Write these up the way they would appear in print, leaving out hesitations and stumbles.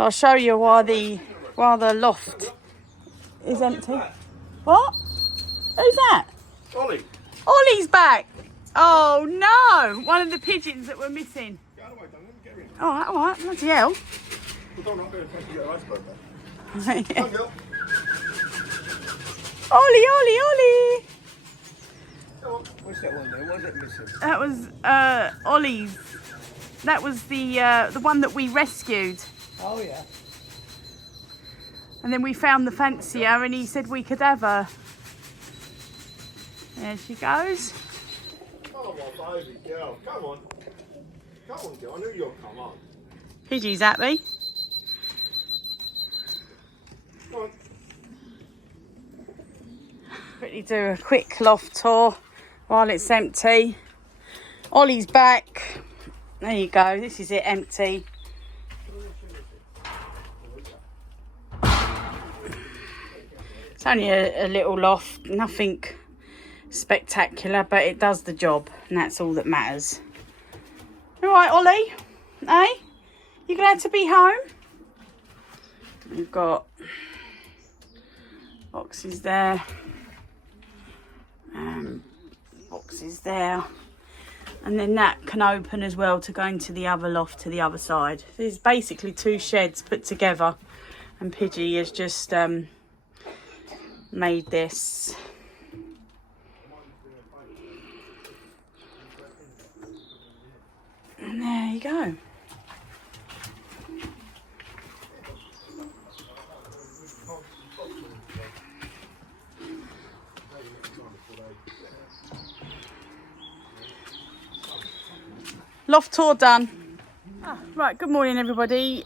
So I'll show you while the loft is empty. What? Who's that? Ollie. Ollie's back. Oh no! One of the pigeons that were missing. All right, bloody hell. Ollie. What's that one then? What's it missing? That was Ollie's. That was the one that we rescued. Oh yeah. And then we found the fancier and he said we could have her. There she goes. Oh my baby girl. Come on. Come on, girl. I knew you'd come on. Pidgey's happy. Come on. Quickly do a quick loft tour while it's empty. Ollie's back. There you go. This is it, empty. It's only a little loft, nothing spectacular, but it does the job, and that's all that matters. All right, Ollie, eh? You glad to be home? We've got boxes there, boxes there, and then that can open as well to go into the other loft to the other side. There's basically two sheds put together, and Pidgey has just made this. And there you go. Loft tour done. Right, good morning everybody.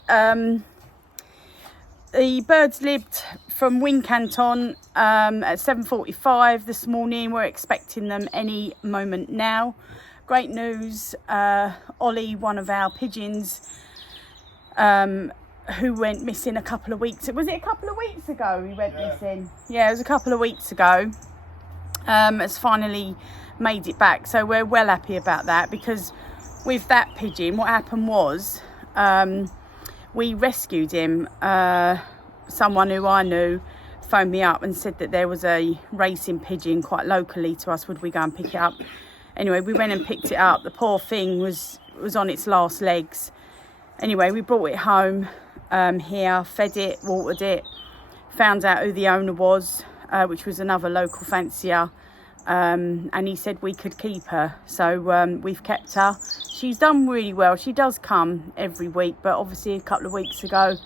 The birds lived from Wincanton at 7:45 this morning. We're expecting them any moment now. Great news, Ollie, one of our pigeons, who went missing a couple of weeks. Was it a couple of weeks ago he went missing? Yeah, it was a couple of weeks ago. Has finally made it back. So we're well happy about that, because with that pigeon, what happened was we rescued him. Someone who I knew phoned me up and said that there was a racing pigeon quite locally to us. Would we go and pick it up? Anyway, we went and picked it up. The poor thing was on its last legs. Anyway, we brought it home here, fed it, watered it, found out who the owner was, which was another local fancier, and he said we could keep her. So we've kept her. She's done really well. She does come every week, but obviously a couple of weeks ago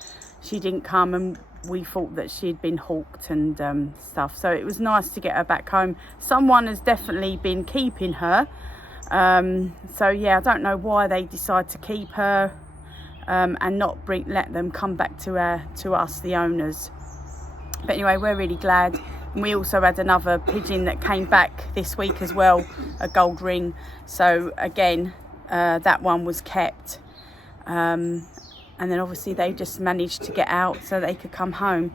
she didn't come, and we thought that she'd been hawked and stuff. So it was nice to get her back home. Someone has definitely been keeping her. So yeah, I don't know why they decide to keep her and not let them come back to us, the owners. But anyway, we're really glad. And we also had another pigeon that came back this week as well, a gold ring. So again, that one was kept. And then obviously they just managed to get out so they could come home.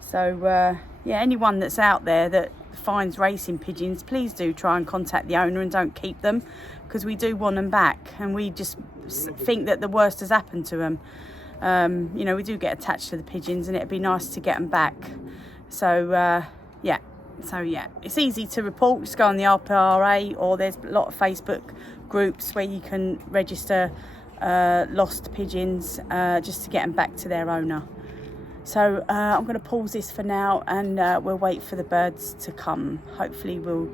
So yeah, anyone that's out there that finds racing pigeons, please do try and contact the owner and don't keep them, because we do want them back, and we just think that the worst has happened to them. You know, we do get attached to the pigeons, and it'd be nice to get them back. So yeah, it's easy to report. Just go on the RPRA, or there's a lot of Facebook groups where you can register lost pigeons just to get them back to their owner. So I'm going to pause this for now, and we'll wait for the birds to come. Hopefully we'll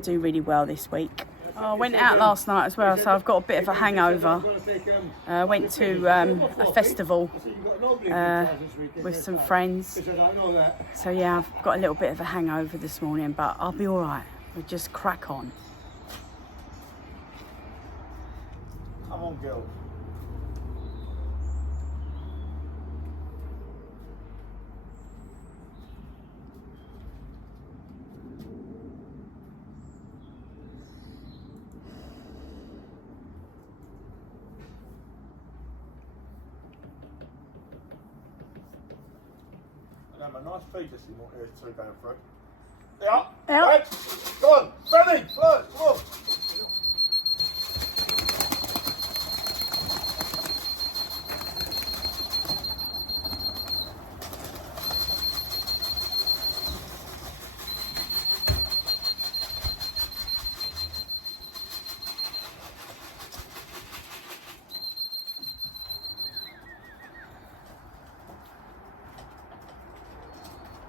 do really well this week. I went out last night as well, so I've got a bit of a hangover. Went to a festival with some friends. So yeah, I've got a little bit of a hangover this morning, but I'll be all right. We'll just crack on. Come on, girl. A nice feed this in what is two going through. Yeah. Right. Come on, Benny, look, come on.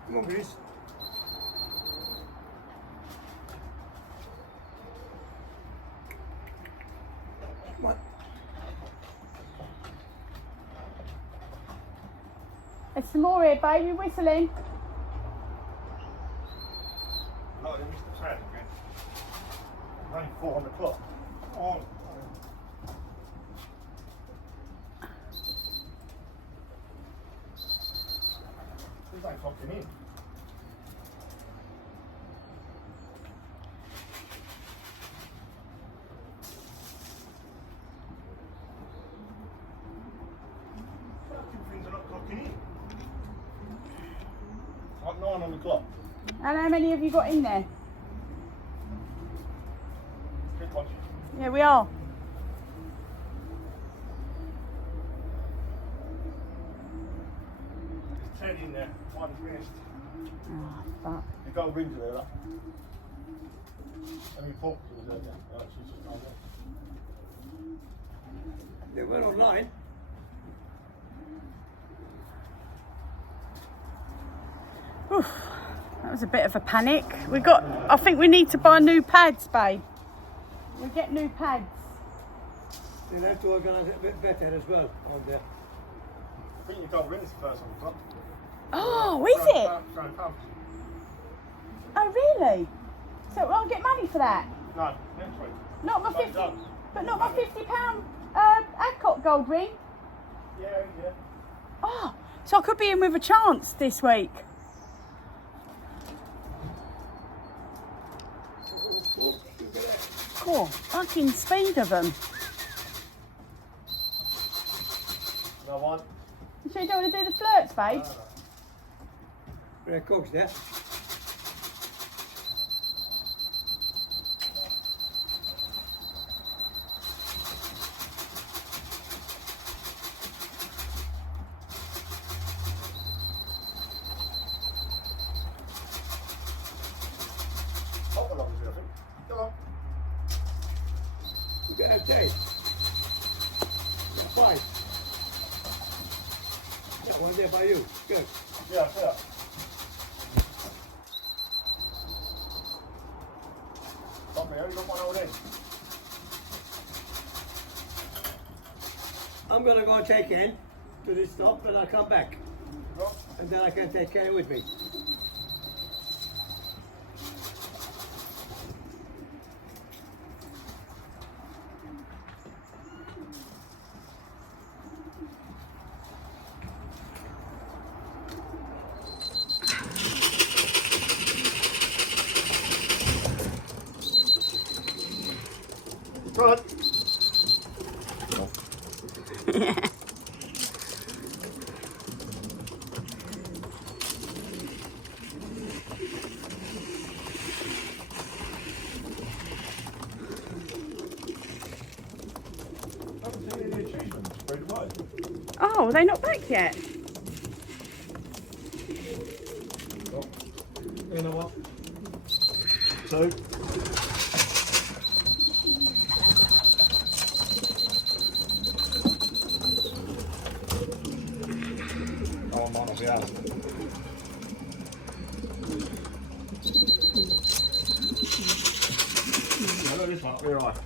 Come on, please. Come on. There's some more here, babe. You whistling? No, they missed the track again. It's only 4 on the clock. Oh. These ain't clocking in. Fucking things are not clocking in. Like 9 on the clock. And how many have you got in there? Keep watching. Yeah, we are. There's 10 in there. One's missed. Oh, fuck. The gold rings are there, right? And your pork was there, yeah. Right, she's just gone there. They went online. Oof, that was a bit of a panic. I think we need to buy new pads, babe. We'll get new pads. They'll have to organise it a bit better as well on there. I think your gold rings the first on the clock. Oh, is it? £3. Oh, really? So I'll get money for that? No, next week. Not my Like 50, done. but not my £50 Adcock gold ring. Yeah, yeah. Oh, so I could be in with a chance this week. Oh, fucking speed of them. No one. You sure you don't want to do the flirts, babe? Where cooks there. Hold the longest, I think. Come on. You can have 10. Yeah, 5. That one there by you. Good. Yeah, yeah. Lovely, only got one old end. I'm going to go and take in to this stop and I'll come back. Right. And then I can take Kenny with me. Right. Haven't seen any achievements straight away. Oh, are they not back yet? You know what? So. Oh, man, I'll be out. Yeah, look at this one, we're right.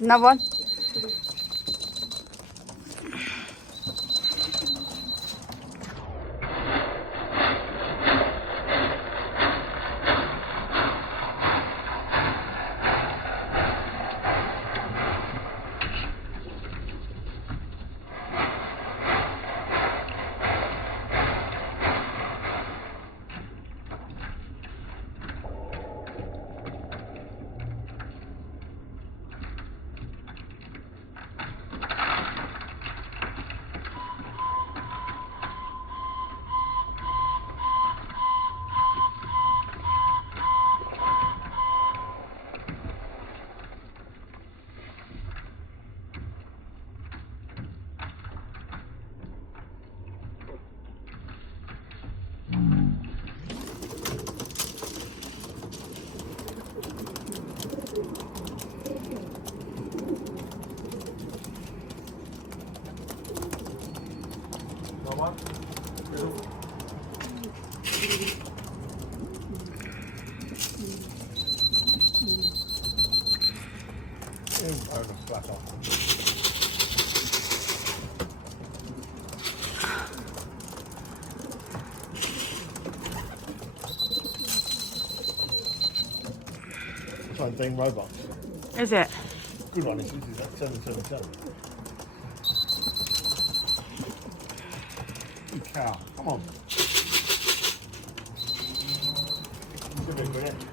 Another one? Flat on. Trying thing robots. Is it? Good one, this is like 777. You cow, come on. Good bit, brilliant.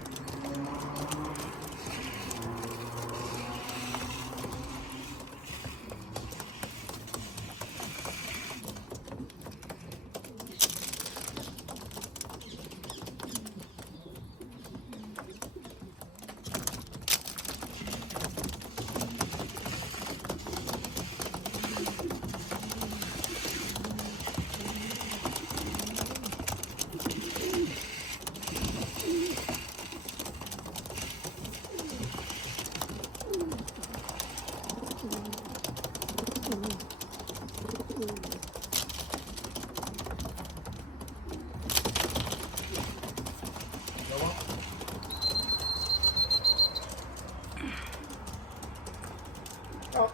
Oh.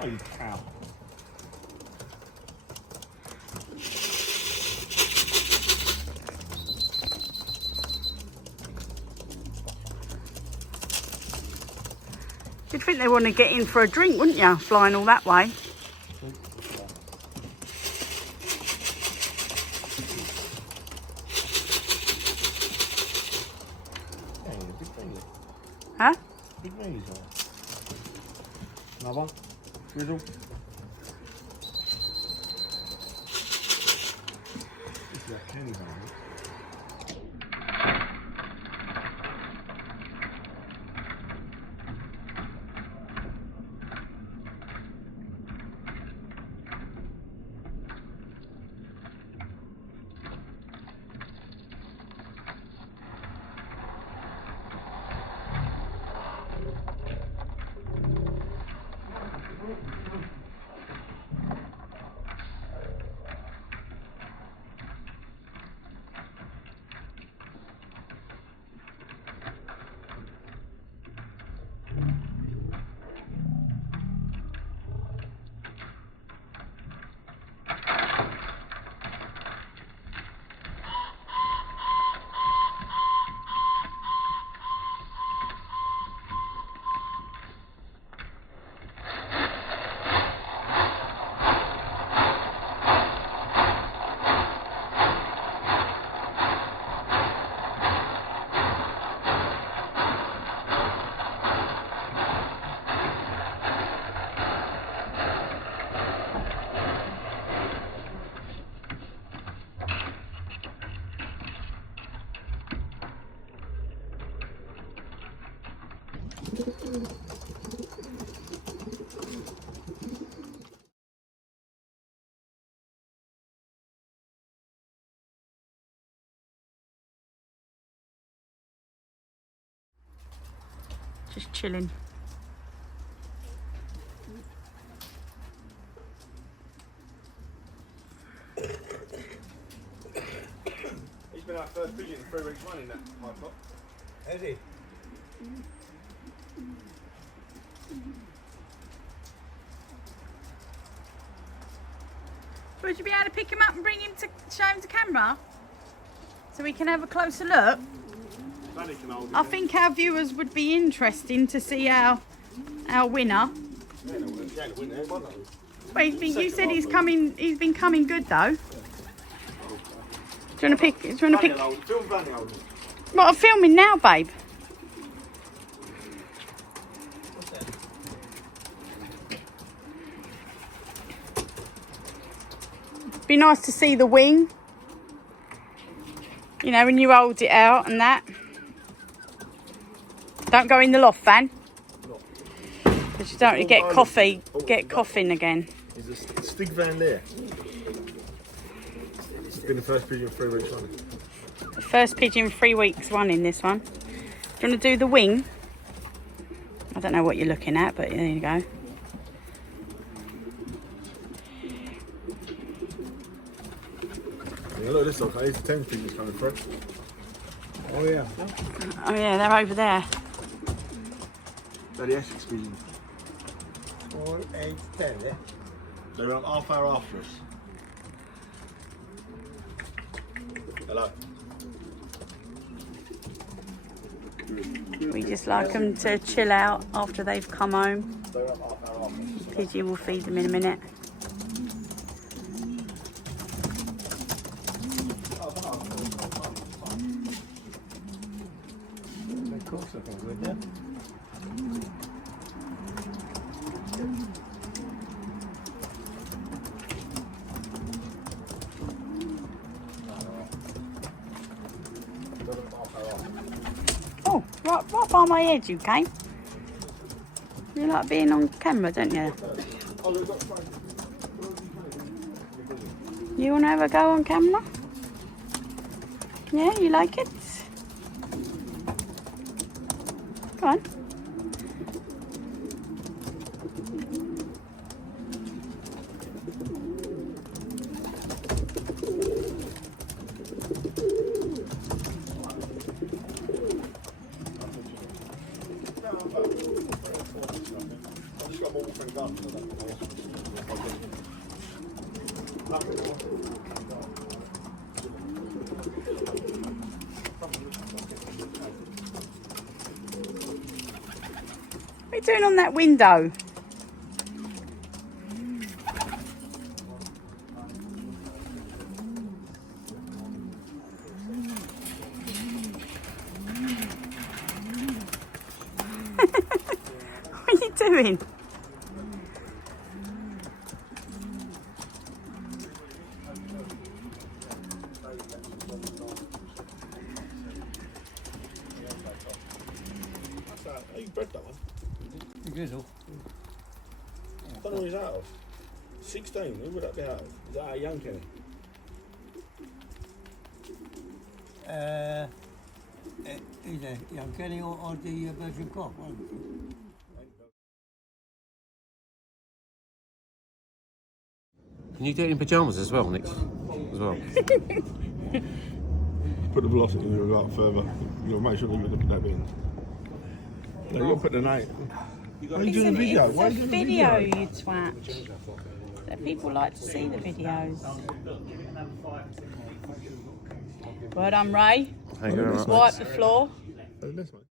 Oh, you cow. You'd think they want to get in for a drink, wouldn't you? Flying all that way. Huh? Big knees on. Another one. Grizzle. This is that candy on it. Just chilling. He's been our first pigeon in 3 weeks running, that high top. Has he? Would you be able to pick him up and bring him to show him to camera? So we can have a closer look? I think our viewers would be interesting to see our winner. Well, you said he's been coming good though. Do you want to pick? What, I'm filming now, babe. Be nice to see the wing. You know, when you hold it out and that. Don't go in the loft, Van. Because you don't want to get coughing again. There's a Stig van there. It's been the first pigeon in 3 weeks running. The first pigeon 3 weeks running, this one. Do you want to do the wing? I don't know what you're looking at, but there you go. Yeah, look at this, okay, these are 10 pigeons coming through. Oh yeah. Oh yeah, they're over there. They're the Essex pigeons. 4, 8, 10, yeah? They're an half hour after us. Hello. We just like them to chill out after they've come home. They're an half hour after us. Pigeon will feed them in a minute. Of course, I think good, yeah? Oh, right by my head you came. You like being on camera, don't you? You want to have a go on camera? Yeah, you like it? Go on. What are you doing on that window? What are you doing? You bred that one? You grizzle. I don't know who he's out of. 16, who would that be out of? Is that a young Kenny? Either young Kenny or the Belgian cock, one of the two. Can you do it in pyjamas as well, Nick? As well. Put the velocity and you'll go up further. You'll make sure that you look at that bin. No, you'll put the night. Why are you doing a video? Why are you doing a video? You twat. So people like to see the videos. Well done, Ray. Thank you very much. Wipe the floor. This one.